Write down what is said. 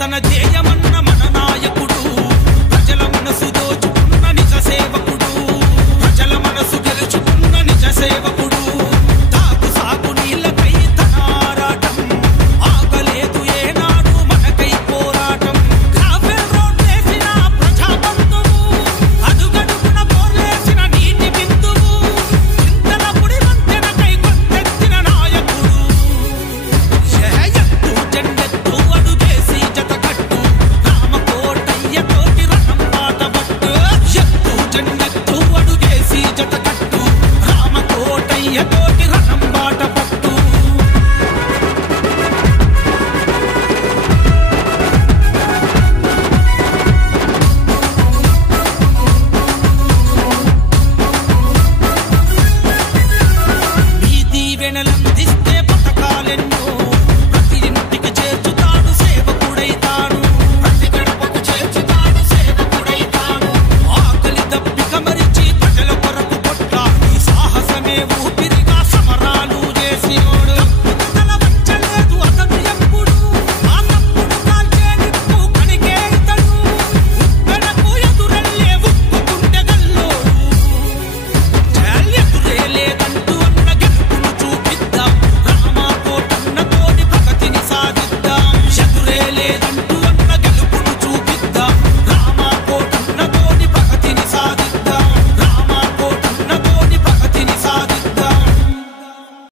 తన ధ్యేయమన్న మన నాయకుడు ప్రజల మనసు దోచుకున్న నిజ సేవకుడు ప్రజల మనసు గెలుచుకున్న నిజ సేవకుడు తాగు సాగు నీళ్ళకై తన ఆరాటం ఆగలేదు ఏనాడు మనకై పోరాటం గ్రాఫెల్ రోడ్ వేసిన ప్రజాబంధువు అడుగడుగున పోర్లేసిన నీటి బిందువు చింతల పుడి వంతెనకై కొండెత్తిన నాయకుడు ఎత్తు జెండెత్తు అడుగేసి జత కట్టు రామకోటయ్య తోటి రణం